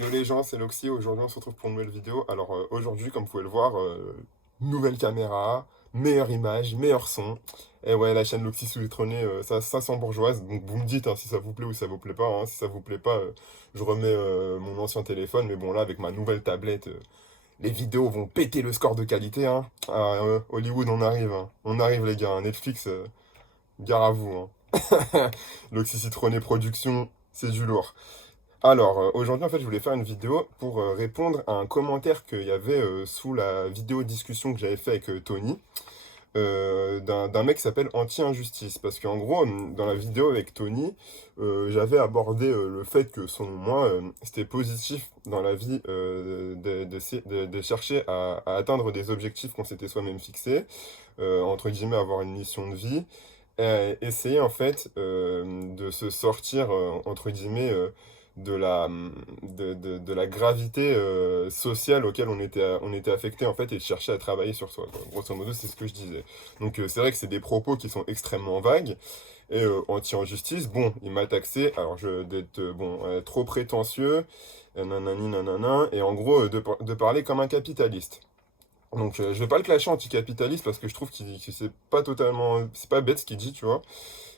Yo les gens, c'est Loxy, aujourd'hui on se retrouve pour une nouvelle vidéo. Alors aujourd'hui, comme vous pouvez le voir, nouvelle caméra, meilleure image, meilleur son. Et ouais, la chaîne Loxy sous les trônés, ça sent bourgeoise, donc vous me dites hein, si ça vous plaît ou si ça vous plaît pas. Hein. Si ça vous plaît pas, je remets mon ancien téléphone, mais bon là avec ma nouvelle tablette, les vidéos vont péter le score de qualité. Hein. Ah, Hollywood on arrive, hein. On arrive les gars, hein. Netflix, gare à vous. Hein. Loxy Citronné Production, c'est du lourd. Alors, aujourd'hui, en fait, je voulais faire une vidéo pour répondre à un commentaire qu'il y avait sous la vidéo discussion que j'avais fait avec Tony, d'un mec qui s'appelle Anti-Injustice. Parce qu'en gros, dans la vidéo avec Tony, j'avais abordé le fait que, selon moi, c'était positif dans la vie de chercher à atteindre des objectifs qu'on s'était soi-même fixés, entre guillemets, avoir une mission de vie, et essayer, en fait, de se sortir, entre guillemets, de la gravité sociale auquel on était affecté en fait et de chercher à travailler sur soi, quoi. Grosso modo, c'est ce que je disais. Donc c'est vrai que c'est des propos qui sont extrêmement vagues et anti-injustice. Bon, il m'a taxé, alors d'être trop prétentieux, nanani nanana, et en gros de parler comme un capitaliste. Donc je vais pas le clasher anticapitaliste parce que je trouve que c'est pas totalement, c'est pas bête ce qu'il dit, tu vois.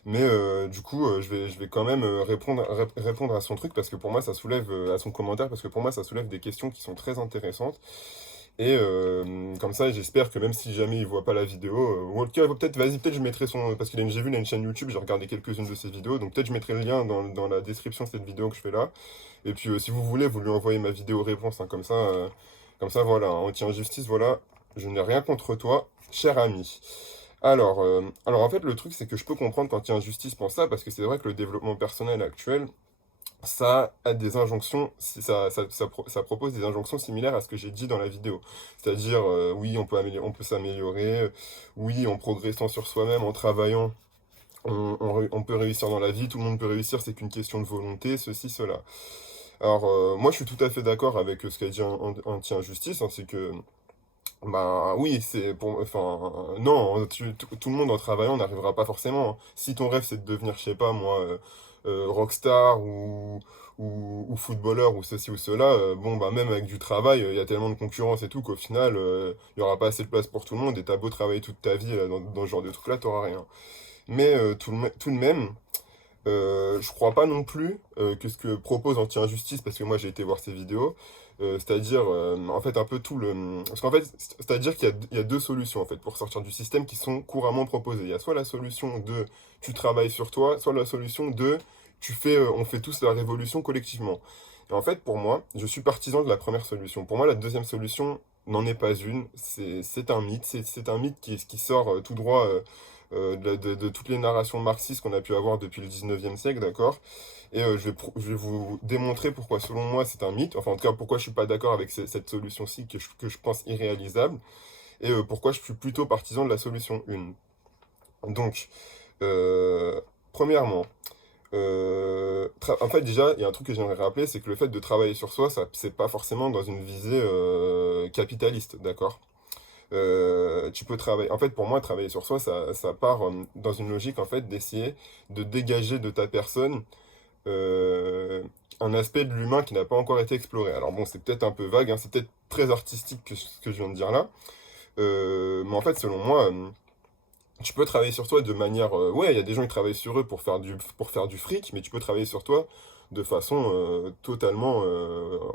Mais du coup, je vais quand même répondre à son truc parce que pour moi, ça soulève, à son commentaire, parce que pour moi, ça soulève des questions qui sont très intéressantes. Et comme ça, j'espère que même si jamais il voit pas la vidéo, ou en tout cas, peut-être, vas-y, peut-être je mettrai son, parce j'ai vu, il a une chaîne YouTube, j'ai regardé quelques-unes de ses vidéos, donc peut-être je mettrai le lien dans la description de cette vidéo que je fais là. Et puis, si vous voulez, vous lui envoyez ma vidéo réponse, hein, comme ça, voilà, on tient justice, voilà, je n'ai rien contre toi, cher ami. Alors en fait, le truc, c'est que je peux comprendre quand il y a injustice pour ça, parce que c'est vrai que le développement personnel actuel, ça a des injonctions, ça propose des injonctions similaires à ce que j'ai dit dans la vidéo. C'est-à-dire, oui, on peut s'améliorer, oui, en progressant sur soi-même, en travaillant, on peut réussir dans la vie, tout le monde peut réussir, c'est qu'une question de volonté, ceci, cela. Alors, moi, je suis tout à fait d'accord avec ce qu'a dit Anti-Injustice, hein, c'est que bah oui, c'est pour... Enfin, non, tout le monde en travaillant n'arrivera pas forcément. Hein. Si ton rêve c'est de devenir, je sais pas moi, rockstar ou footballeur ou ceci ou cela, bon bah même avec du travail, il y a tellement de concurrence et tout qu'au final, il y aura pas assez de place pour tout le monde et t'as beau travailler toute ta vie dans ce genre de truc-là, t'auras rien. Mais tout de même, je crois pas non plus que ce que propose Anti-Injustice, parce que moi j'ai été voir ses vidéos, c'est-à-dire en fait un peu tout le... Parce qu'en fait, c'est-à-dire qu'il y a deux solutions en fait pour sortir du système qui sont couramment proposées. Il y a soit la solution de tu travailles sur toi, soit la solution de on fait tous la révolution collectivement. Et en fait pour moi, je suis partisan de la première solution. Pour moi la deuxième solution n'en est pas une, c'est un mythe, c'est un mythe qui sort tout droit de toutes les narrations marxistes qu'on a pu avoir depuis le 19e siècle, d'accord? Et je vais vous démontrer pourquoi, selon moi, c'est un mythe. Enfin, en tout cas, pourquoi je suis pas d'accord avec cette solution-ci que je pense irréalisable. Et pourquoi je suis plutôt partisan de la solution 1. Donc, euh, premièrement, en fait, déjà, il y a un truc que j'aimerais rappeler, c'est que le fait de travailler sur soi, ça, c'est pas forcément dans une visée capitaliste, d'accord? Tu peux travailler. En fait, pour moi, travailler sur soi, ça part dans une logique en fait d'essayer de dégager de ta personne euh, un aspect de l'humain qui n'a pas encore été exploré. Alors bon, c'est peut-être un peu vague, hein, c'est peut-être très artistique que ce que je viens de dire là, mais en fait, selon moi, tu peux travailler sur toi de manière. Ouais, il y a des gens qui travaillent sur eux pour faire du fric, mais tu peux travailler sur toi de façon totalement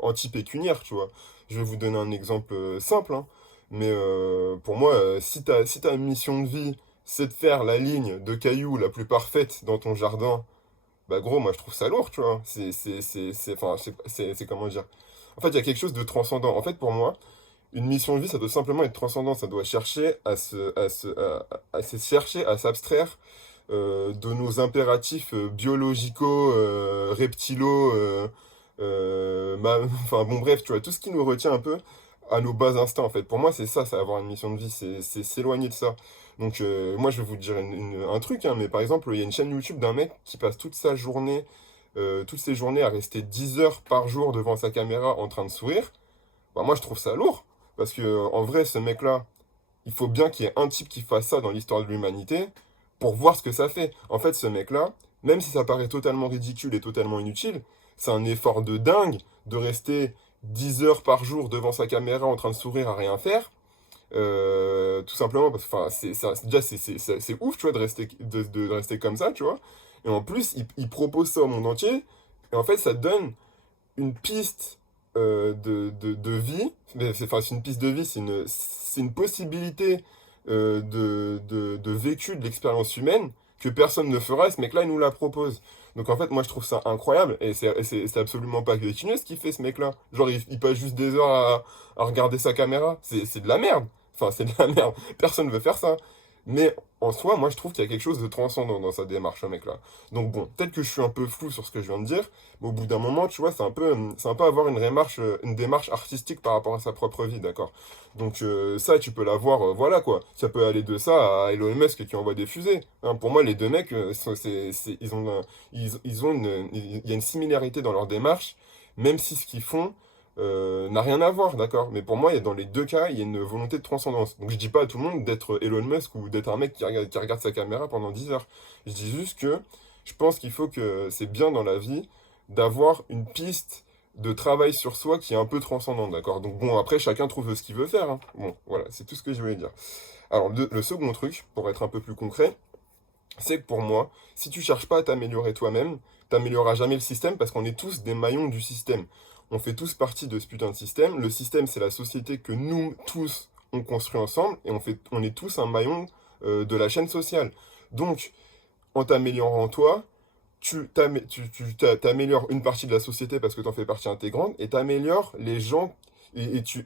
anti-pécuniaire, tu vois. Je vais vous donner un exemple simple, hein, mais pour moi, si ta mission de vie, c'est de faire la ligne de cailloux la plus parfaite dans ton jardin, bah gros, moi je trouve ça lourd, tu vois. Enfin, c'est comment dire. En fait, il y a quelque chose de transcendant. En fait, pour moi, une mission de vie, ça doit simplement être transcendant, ça doit chercher à chercher à s'abstraire de nos impératifs biologico, reptilo, enfin bon bref, tu vois, tout ce qui nous retient un peu à nos bas instincts en fait. Pour moi, c'est ça, c'est avoir une mission de vie, c'est s'éloigner de ça. Donc moi, je vais vous dire un truc, hein, mais par exemple, il y a une chaîne YouTube d'un mec qui passe toute sa journée, toutes ses journées à rester 10 heures par jour devant sa caméra en train de sourire. Bah, moi, je trouve ça lourd. Parce que, en vrai, ce mec-là, il faut bien qu'il y ait un type qui fasse ça dans l'histoire de l'humanité pour voir ce que ça fait. En fait, ce mec-là, même si ça paraît totalement ridicule et totalement inutile, c'est un effort de dingue de rester 10 heures par jour devant sa caméra en train de sourire à rien faire. Tout simplement parce que enfin, déjà c'est ouf, tu vois, de rester comme ça, tu vois. Et en plus, il propose ça au monde entier. Et en fait, ça donne une piste de vie. Enfin, c'est une piste de vie, c'est une possibilité de vécu de l'expérience humaine que personne ne fera. Et ce mec-là, il nous la propose. Donc en fait, moi, je trouve ça incroyable. Et c'est absolument pas vertigineux ce qu'il fait, ce mec-là. Genre, il passe juste des heures à regarder sa caméra. C'est de la merde. Enfin, c'est de la merde. Personne ne veut faire ça. Mais en soi, moi, je trouve qu'il y a quelque chose de transcendant dans sa démarche, ce mec-là. Donc bon, peut-être que je suis un peu flou sur ce que je viens de dire, mais au bout d'un moment, tu vois, c'est un peu avoir une démarche artistique par rapport à sa propre vie, d'accord? Donc ça, tu peux l'avoir, voilà quoi. Ça peut aller de ça à Elon Musk qui envoie des fusées. Hein, pour moi, les deux mecs, ils ont il y a une similarité dans leur démarche, même si ce qu'ils font n'a rien à voir, d'accord? Mais pour moi, dans les deux cas, il y a une volonté de transcendance. Donc je dis pas à tout le monde d'être Elon Musk ou d'être un mec qui regarde sa caméra pendant 10 heures. Je dis juste que je pense qu'il faut que c'est bien dans la vie d'avoir une piste de travail sur soi qui est un peu transcendante, d'accord? Donc bon, après, chacun trouve ce qu'il veut faire, hein. Bon, voilà, c'est tout ce que je voulais dire. Alors, le second truc, pour être un peu plus concret, c'est que pour moi, si tu cherches pas à t'améliorer toi-même, t'amélioreras jamais le système parce qu'on est tous des maillons du système. On fait tous partie de ce putain de système. Le système, c'est la société que nous tous on construit ensemble et on est tous un maillon de la chaîne sociale. Donc, en t'améliorant toi, t'améliores une partie de la société parce que t'en fais partie intégrante et t'améliores les gens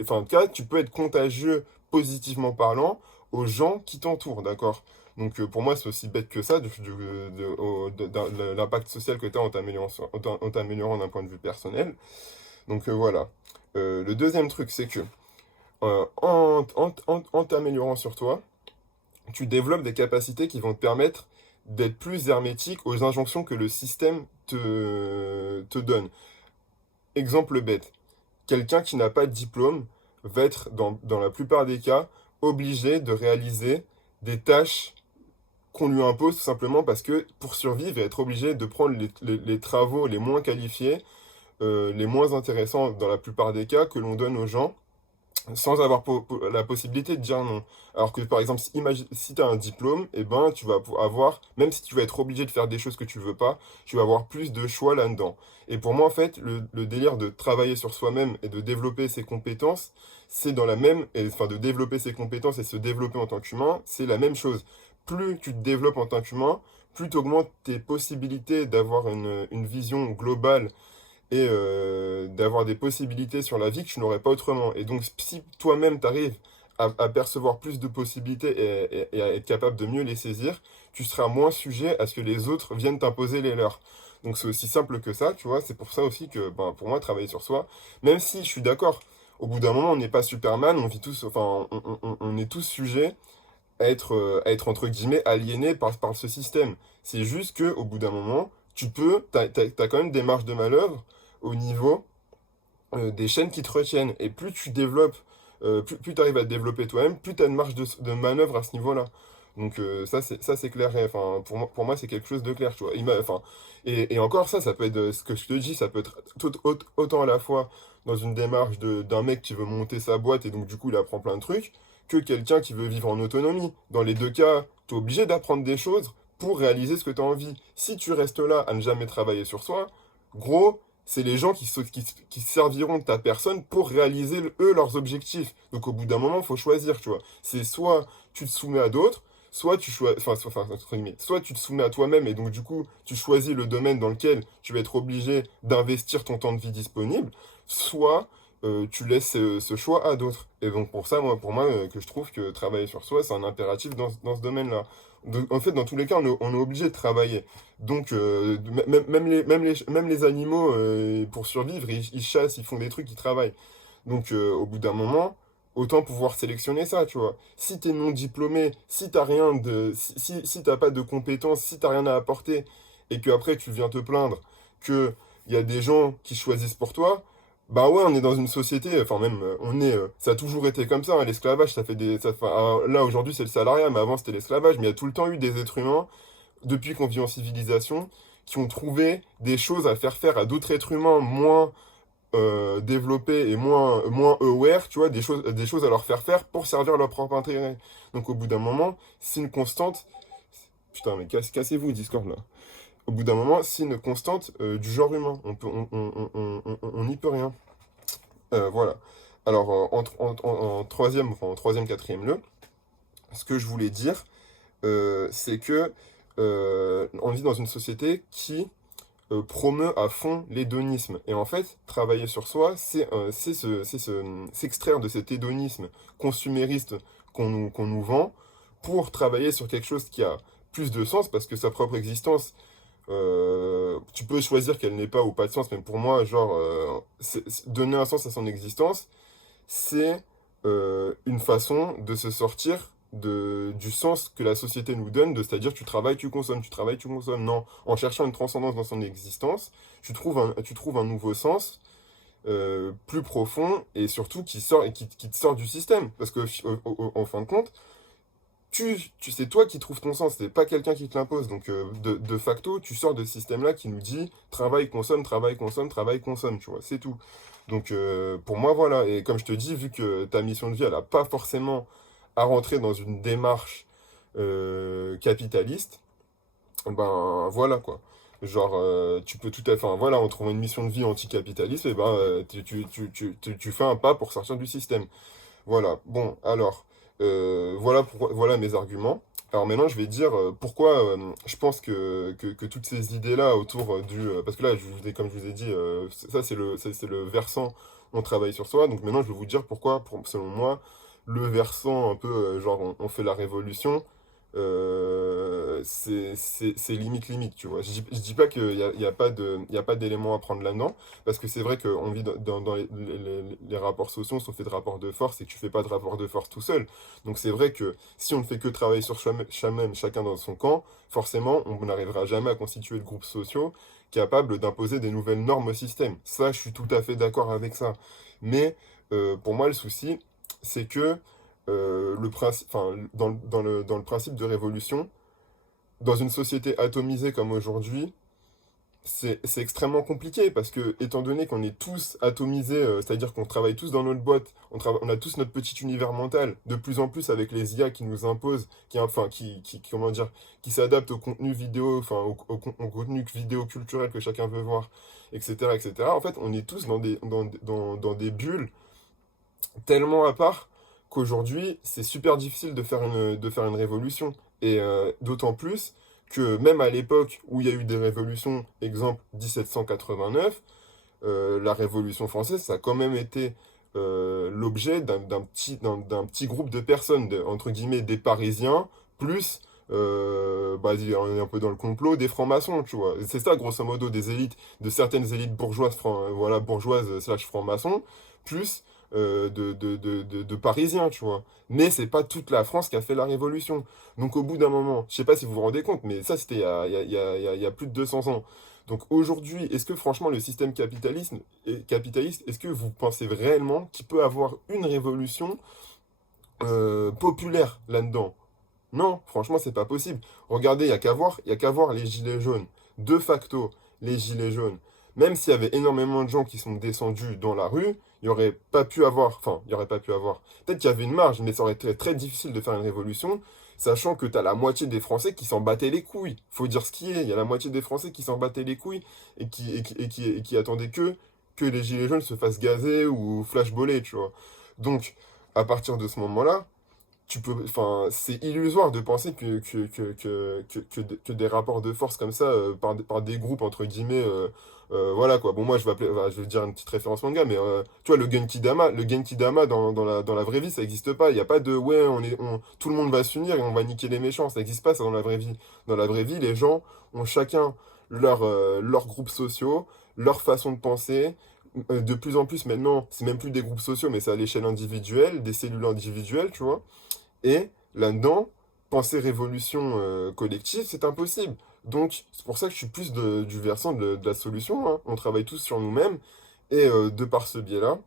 enfin, en tout cas, tu peux être contagieux positivement parlant aux gens qui t'entourent, d'accord? Donc pour moi, c'est aussi bête que ça, de l'impact social que tu as en t'améliorant d'un point de vue personnel. Donc voilà. Le deuxième truc, c'est que en t'améliorant sur toi, tu développes des capacités qui vont te permettre d'être plus hermétique aux injonctions que le système te donne. Exemple bête, quelqu'un qui n'a pas de diplôme va être, dans la plupart des cas, obligé de réaliser des tâches qu'on lui impose tout simplement parce que pour survivre, il va être obligé de prendre les travaux les moins qualifiés, les moins intéressants dans la plupart des cas que l'on donne aux gens sans avoir la possibilité de dire non. Alors que par exemple, si tu as un diplôme, eh ben, tu vas avoir, même si tu vas être obligé de faire des choses que tu veux pas, tu vas avoir plus de choix là-dedans. Et pour moi, en fait, le délire de travailler sur soi-même et de développer ses compétences, c'est dans la même, enfin de développer ses compétences et se développer en tant qu'humain, c'est la même chose. Plus tu te développes en tant qu'humain, plus tu augmentes tes possibilités d'avoir une vision globale et d'avoir des possibilités sur la vie que tu n'aurais pas autrement. Et donc, si toi-même tu arrives à percevoir plus de possibilités et à être capable de mieux les saisir, tu seras moins sujet à ce que les autres viennent t'imposer les leurs. Donc, c'est aussi simple que ça, tu vois. C'est pour ça aussi que, ben, pour moi, travailler sur soi, même si je suis d'accord, au bout d'un moment, on n'est pas Superman, on vit tous, enfin, on est tous sujets à être entre guillemets aliénés par ce système. C'est juste que au bout d'un moment, t'as quand même des marges de manœuvre au niveau des chaînes qui te retiennent. Et plus tu développes, plus tu arrives à te développer toi-même, plus tu as une marge de manœuvre à ce niveau-là. Donc ça c'est clair. Enfin, pour moi c'est quelque chose de clair, tu vois. Enfin, et encore ça peut être ce que je te dis, ça peut être autant à la fois dans une démarche d'un mec qui veut monter sa boîte et donc du coup il apprend plein de trucs, que quelqu'un qui veut vivre en autonomie. Dans les deux cas, tu es obligé d'apprendre des choses pour réaliser ce que tu as envie. Si tu restes là à ne jamais travailler sur soi, gros, c'est les gens qui serviront de ta personne pour réaliser, eux, leurs objectifs. Donc au bout d'un moment, il faut choisir, tu vois. C'est soit tu te soumets à d'autres, soit tu soit tu te soumets à toi-même et donc du coup, tu choisis le domaine dans lequel tu vas être obligé d'investir ton temps de vie disponible, soit tu laisses ce choix à d'autres. Et donc pour ça, pour moi, que je trouve que travailler sur soi, c'est un impératif dans ce domaine-là. En fait, dans tous les cas, on est obligé de travailler. Donc, même les animaux, pour survivre, ils chassent, ils font des trucs, ils travaillent. Donc, au bout d'un moment, autant pouvoir sélectionner ça, tu vois. Si t'es non diplômé, si t'as rien si t'as pas de compétences, si t'as rien à apporter, et que après tu viens te plaindre que il y a des gens qui choisissent pour toi, bah ouais, on est dans une société, enfin même, ça a toujours été comme ça, hein, l'esclavage, là aujourd'hui c'est le salariat, mais avant c'était l'esclavage, mais il y a tout le temps eu des êtres humains depuis qu'on vit en civilisation, qui ont trouvé des choses à faire à d'autres êtres humains moins développés et moins aware, tu vois, des choses à leur faire pour servir leur propre intérêt. Donc au bout d'un moment, c'est une constante. Putain, mais cassez-vous, Discord, là. Au bout d'un moment, c'est une constante du genre humain. On n'y peut rien. Voilà. Alors, en troisième, enfin, en troisième, quatrième lieu, ce que je voulais dire, c'est que on vit dans une société qui promeut à fond l'hédonisme. Et en fait, travailler sur soi, s'extraire de cet hédonisme consumériste qu'on nous vend pour travailler sur quelque chose qui a plus de sens, parce que sa propre existence, tu peux choisir qu'elle n'ait pas ou pas de sens, mais pour moi, genre, donner un sens à son existence, c'est une façon de se sortir du sens que la société nous donne, c'est-à-dire tu travailles, tu consommes, tu travailles, tu consommes. Non, en cherchant une transcendance dans son existence, tu trouves un nouveau sens plus profond et surtout qui te sort du système. Parce que en fin de compte, c'est toi qui trouves ton sens, c'est pas quelqu'un qui te l'impose. Donc de facto, tu sors de ce système-là qui nous dit travail, consomme, travail, consomme, travail, consomme, tu vois, c'est tout. Donc pour moi, voilà. Et comme je te dis, vu que ta mission de vie, elle n'a pas forcément à rentrer dans une démarche capitaliste, ben voilà quoi. Genre, tu peux tout à fait, enfin, voilà, en trouvant une mission de vie anticapitaliste, et ben, tu fais un pas pour sortir du système. Voilà, bon, alors, voilà mes arguments. Alors maintenant, je vais dire pourquoi je pense que toutes ces idées-là autour parce que là, comme je vous ai dit, ça c'est le versant on travaille sur soi. Donc maintenant, je vais vous dire pourquoi, selon moi, le versant un peu, genre, on fait la révolution, c'est limite, tu vois. Je dis pas qu'il y a pas y a pas d'éléments à prendre là-dedans, parce que c'est vrai qu'on vit dans les rapports sociaux, sont faits de rapports de force, et tu fais pas de rapports de force tout seul. Donc c'est vrai que si on ne fait que travailler sur soi-même, chacun dans son camp, forcément, on n'arrivera jamais à constituer de groupes sociaux capables d'imposer des nouvelles normes au système. Ça, je suis tout à fait d'accord avec ça. Mais pour moi, le souci, c'est que le principe, enfin, dans le principe de révolution, dans une société atomisée comme aujourd'hui, c'est extrêmement compliqué parce que, étant donné qu'on est tous atomisés, c'est-à-dire qu'on travaille tous dans notre boîte, on a tous notre petit univers mental, de plus en plus avec les IA qui nous imposent, comment dire, qui s'adaptent au contenu vidéo, enfin, au contenu vidéo culturel que chacun veut voir, etc., etc. En fait, on est tous dans des bulles tellement à part qu'aujourd'hui, c'est super difficile de faire une révolution. Et d'autant plus que même à l'époque où il y a eu des révolutions, exemple 1789, la Révolution française, ça a quand même été l'objet d'un petit groupe de personnes, entre guillemets des Parisiens, plus, on est un peu dans le complot, des francs-maçons, tu vois. C'est ça, grosso modo, des élites, de certaines élites bourgeoises, voilà, bourgeoises slash francs-maçons, plus de Parisiens, tu vois. Mais c'est pas toute la France qui a fait la Révolution. Donc au bout d'un moment, je sais pas si vous vous rendez compte, mais ça c'était il y a plus de 200 ans. Donc aujourd'hui, est-ce que franchement le système capitaliste, est-ce que vous pensez réellement qu'il peut avoir une révolution populaire là-dedans? Non, franchement, c'est pas possible. Regardez, il y a qu'à voir les gilets jaunes. De facto, les gilets jaunes. Même s'il y avait énormément de gens qui sont descendus dans la rue, il n'y aurait pas pu avoir, enfin, il n'y aurait pas pu avoir. Peut-être qu'il y avait une marge, mais ça aurait été très difficile de faire une révolution, sachant que tu as la moitié des Français qui s'en battaient les couilles. Faut dire ce qui est. Il y a la moitié des Français qui s'en battaient les couilles et qui attendaient que les gilets jaunes se fassent gazer ou flashballer, tu vois. Donc, à partir de ce moment-là, enfin, c'est illusoire de penser que des rapports de force comme ça, par des groupes, entre guillemets, voilà quoi. Bon, moi, je vais dire une petite référence manga, mais tu vois, le Genki Dama dans la vraie vie, ça n'existe pas. Il n'y a pas de, ouais, tout le monde va s'unir et on va niquer les méchants. Ça n'existe pas, ça, dans la vraie vie. Dans la vraie vie, les gens ont chacun leurs groupes sociaux, leur façon de penser. De plus en plus maintenant, c'est même plus des groupes sociaux, mais c'est à l'échelle individuelle, des cellules individuelles, tu vois. Et là-dedans, penser révolution collective, c'est impossible. Donc, c'est pour ça que je suis plus du versant de la solution, hein. On travaille tous sur nous-mêmes, et de par ce biais-là,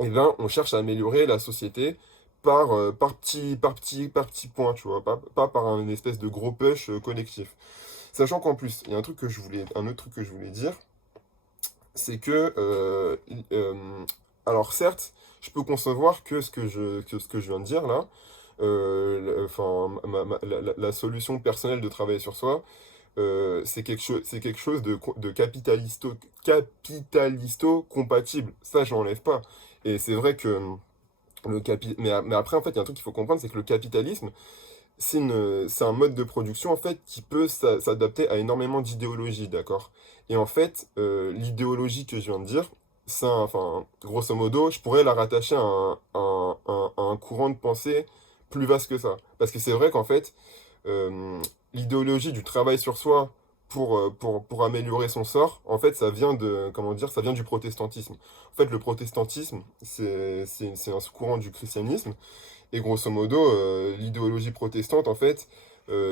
eh ben, on cherche à améliorer la société par petits points, tu vois, pas par un espèce de gros push collectif. Sachant qu'en plus, il y a un autre truc que je voulais dire, c'est que, alors certes, je peux concevoir que ce que je viens de dire là, enfin, la solution personnelle de travailler sur soi, c'est quelque chose de capitalisto compatible. Ça, je n'enlève pas. Et c'est vrai que mais après, en fait, il y a un truc qu'il faut comprendre, c'est que le capitalisme, c'est un mode de production en fait qui peut s'adapter à énormément d'idéologies, d'accord? Et en fait, l'idéologie que je viens de dire, enfin, grosso modo, je pourrais la rattacher à un courant de pensée plus vaste que ça. Parce que c'est vrai qu'en fait, euh, l'idéologie du travail sur soi pour améliorer son sort, en fait, ça vient comment dire, ça vient du protestantisme. En fait, le protestantisme, c'est un sous-courant du christianisme. Et grosso modo, l'idéologie protestante, en fait,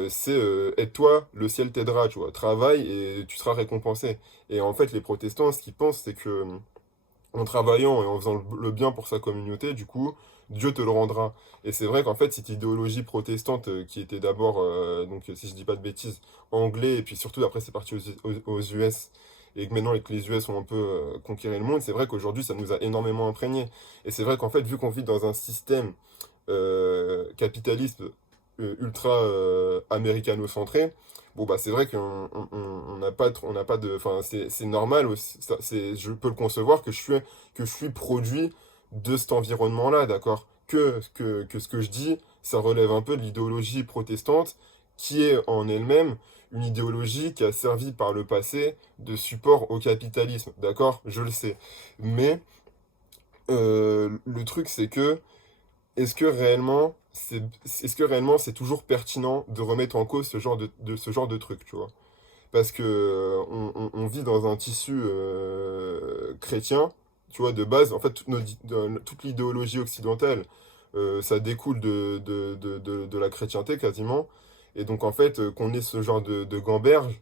c'est aide-toi, le ciel t'aidera, tu vois. Travaille et tu seras récompensé. Et en fait, les protestants, ce qu'ils pensent, c'est que en travaillant et en faisant le bien pour sa communauté, du coup, Dieu te le rendra. Et c'est vrai qu'en fait, cette idéologie protestante qui était d'abord, donc si je dis pas de bêtises, anglais, et puis surtout après c'est parti aux US, et que maintenant que les US ont un peu conquéri le monde, c'est vrai qu'aujourd'hui ça nous a énormément imprégné. Et c'est vrai qu'en fait, vu qu'on vit dans un système capitaliste ultra américano-centré, bon bah c'est vrai qu'on n'a pas, on n'a pas de, enfin c'est normal aussi, je peux le concevoir que je suis produit de cet environnement-là, d'accord? Que ce que je dis, ça relève un peu de l'idéologie protestante, qui est en elle-même une idéologie qui a servi par le passé de support au capitalisme, d'accord? Je le sais. Mais le truc, c'est que est-ce que réellement c'est toujours pertinent de remettre en cause ce genre de truc, tu vois? Parce que on vit dans un tissu chrétien, tu vois, de base, en fait, toute l'idéologie occidentale, ça découle de la chrétienté quasiment. Et donc, en fait, qu'on ait ce genre de gamberge,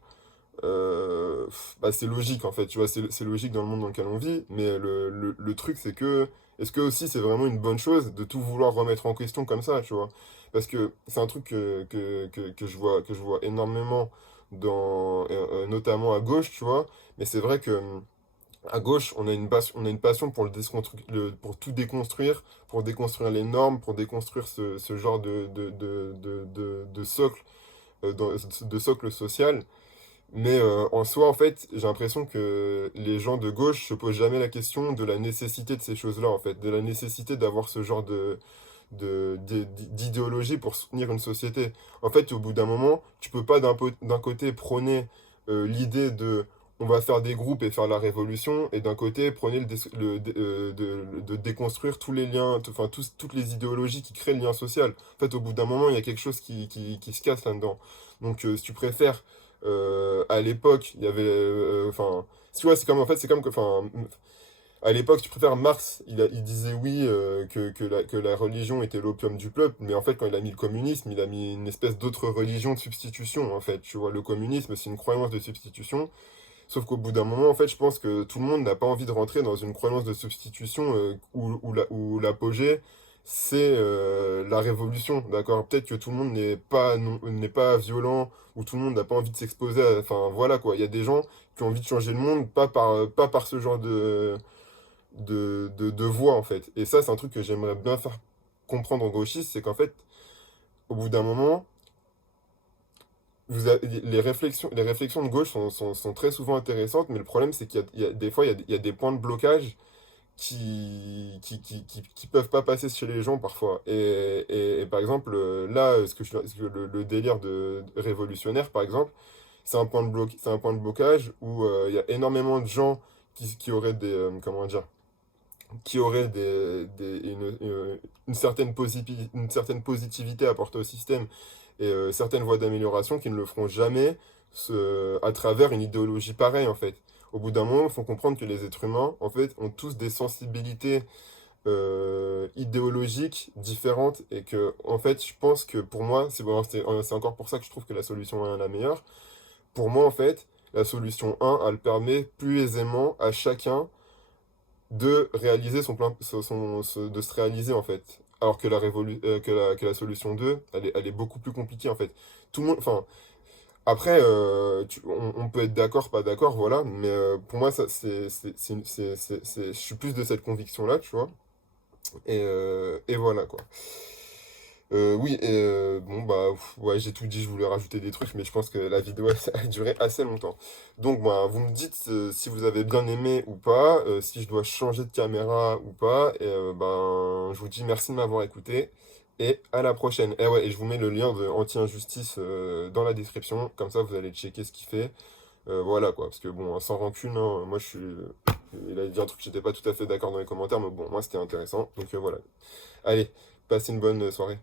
bah, c'est logique en fait, tu vois, c'est logique dans le monde dans lequel on vit, mais le truc c'est que, est-ce que aussi c'est vraiment une bonne chose de tout vouloir remettre en question comme ça, tu vois? Parce que c'est un truc que je vois énormément notamment à gauche, tu vois, mais c'est vrai que à gauche, on a une passion pour pour tout déconstruire, pour déconstruire les normes, pour déconstruire ce genre de socle, de socle social. Mais en soi, en fait, j'ai l'impression que les gens de gauche se posent jamais la question de la nécessité de ces choses-là, en fait, de la nécessité d'avoir ce genre d'idéologie pour soutenir une société. En fait, au bout d'un moment, tu peux pas d'un côté prôner l'idée de on va faire des groupes et faire la révolution, et d'un côté prôner de déconstruire tous les liens, enfin toutes les idéologies qui créent le lien social. En fait, au bout d'un moment, il y a quelque chose qui se casse là-dedans. Donc, si tu préfères à l'époque, il y avait, enfin, tu vois, c'est comme, en fait, c'est comme que, enfin, à l'époque, tu préfères Marx, il disait oui, que la religion était l'opium du peuple, mais en fait, quand il a mis le communisme, il a mis une espèce d'autre religion de substitution, en fait, tu vois, le communisme, c'est une croyance de substitution, sauf qu'au bout d'un moment, en fait, je pense que tout le monde n'a pas envie de rentrer dans une croyance de substitution où l'apogée, c'est la révolution, d'accord? Peut-être que tout le monde n'est pas violent, ou tout le monde n'a pas envie de s'exposer enfin, voilà, quoi. Il y a des gens qui ont envie de changer le monde, pas par ce genre de voix, en fait. Et ça, c'est un truc que j'aimerais bien faire comprendre aux gauchistes, c'est qu'en fait, au bout d'un moment, les réflexions de gauche sont très souvent intéressantes, mais le problème, c'est qu'il y a des fois, il y a des points de blocage qui peuvent pas passer chez les gens parfois. Et par exemple, là, le délire de révolutionnaire, par exemple, c'est un point de blocage où il y a énormément de gens qui auraient comment dire, qui auraient une certaine positivité à apporter au système et certaines voies d'amélioration qui ne le feront jamais à travers une idéologie pareille, en fait. Au bout d'un moment, il faut comprendre que les êtres humains, en fait, ont tous des sensibilités idéologiques différentes et que, en fait, je pense que pour moi, c'est encore pour ça que je trouve que la solution 1 est la meilleure. Pour moi, en fait, la solution 1, elle permet plus aisément à chacun de réaliser de se réaliser en fait. Alors que la solution 2 elle est beaucoup plus compliquée en fait. Tout le monde, enfin, Après, on peut être d'accord, pas d'accord, voilà, mais pour moi, ça, je suis plus de cette conviction-là, tu vois, et voilà, quoi. Oui, et bon, bah, ouais, j'ai tout dit, je voulais rajouter des trucs, mais je pense que la vidéo, elle a duré assez longtemps. Donc, bah, vous me dites si vous avez bien aimé ou pas, si je dois changer de caméra ou pas, et ben, je vous dis merci de m'avoir écouté, et à la prochaine. Et ouais, et je vous mets le lien de Anti-Injustice dans la description, comme ça vous allez checker ce qu'il fait. Voilà, quoi, parce que bon, sans rancune, hein, moi je suis... il a dit un truc que j'étais pas tout à fait d'accord dans les commentaires, mais bon, moi c'était intéressant, donc voilà. Allez, passez une bonne soirée.